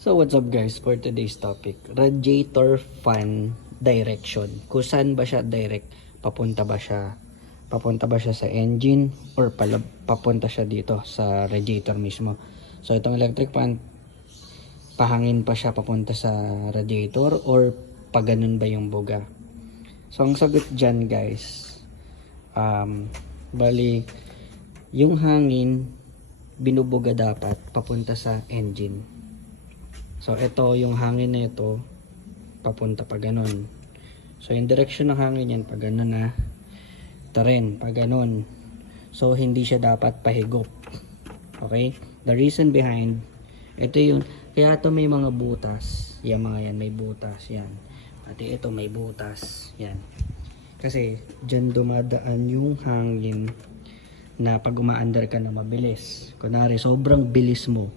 So what's up guys, for today's topic, radiator fan direction. Kung saan ba siya direct, papunta ba siya sa engine or papunta siya dito sa radiator mismo. So itong electric fan, pahangin pa siya papunta sa radiator or paganon ba yung buga? So ang sagot dyan guys, bali yung hangin binubuga dapat papunta sa engine. So ito yung hangin na ito papunta pa ganun. So yung direction ng hangin yan pa ganun na. Ito rin pa ganun. So hindi siya dapat pahigop. Okay? The reason behind, ito yung kaya ito may mga butas. Yan mga yan may butas yan. Pati ito may butas yan. Kasi dyan dumadaan yung hangin na pag umaandar ka na mabilis. Kunwari sobrang bilis mo.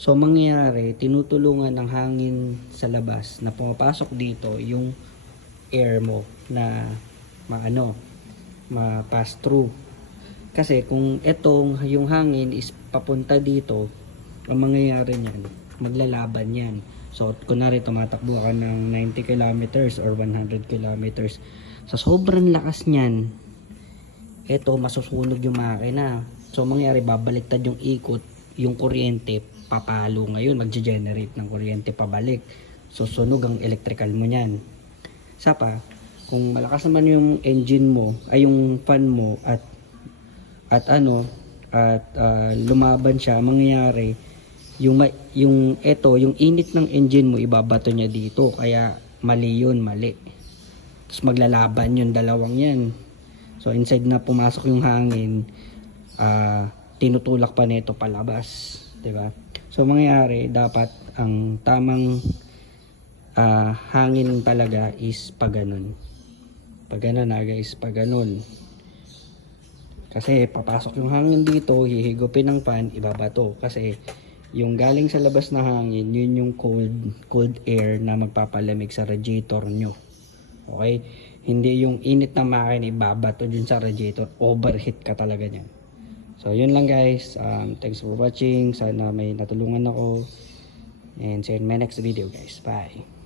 So mangyayari, tinutulungan ng hangin sa labas na pumapasok dito yung air mo na ma-pass through. Kasi kung etong yung hangin is papunta dito, ang mangyayari niyan, maglalaban yan. So kunwari tumatakbo ka ng 90 kilometers or 100 kilometers. Sa sobrang lakas niyan, eto masusunog yung makina. So mangyayari, babaliktad yung ikot, yung kuryente papalo ngayon, mag-generate ng kuryente pabalik. So sunog ang electrical mo niyan. Isa pa, kung malakas naman yung engine mo, ay yung fan mo at lumaban siya, mangyayari yung init ng engine mo ibabato niya dito, kaya mali mali. Tapos maglalaban yung dalawang yan. So inside na pumasok yung hangin, tinutulak pa nito palabas, 'di ba? So mangyayari, dapat ang tamang hangin talaga is paganon. Paganon na guys, paganon. Kasi papasok yung hangin dito, hihigupin ng fan, ibabato. Kasi yung galing sa labas na hangin, yun yung cold air na magpapalamig sa radiator nyo. Okay? Hindi yung init na makina ibabato dun sa radiator, overheat ka talaga niyan. So yun lang guys, thanks for watching, sana may natulungan ako, and see you in my next video guys, bye.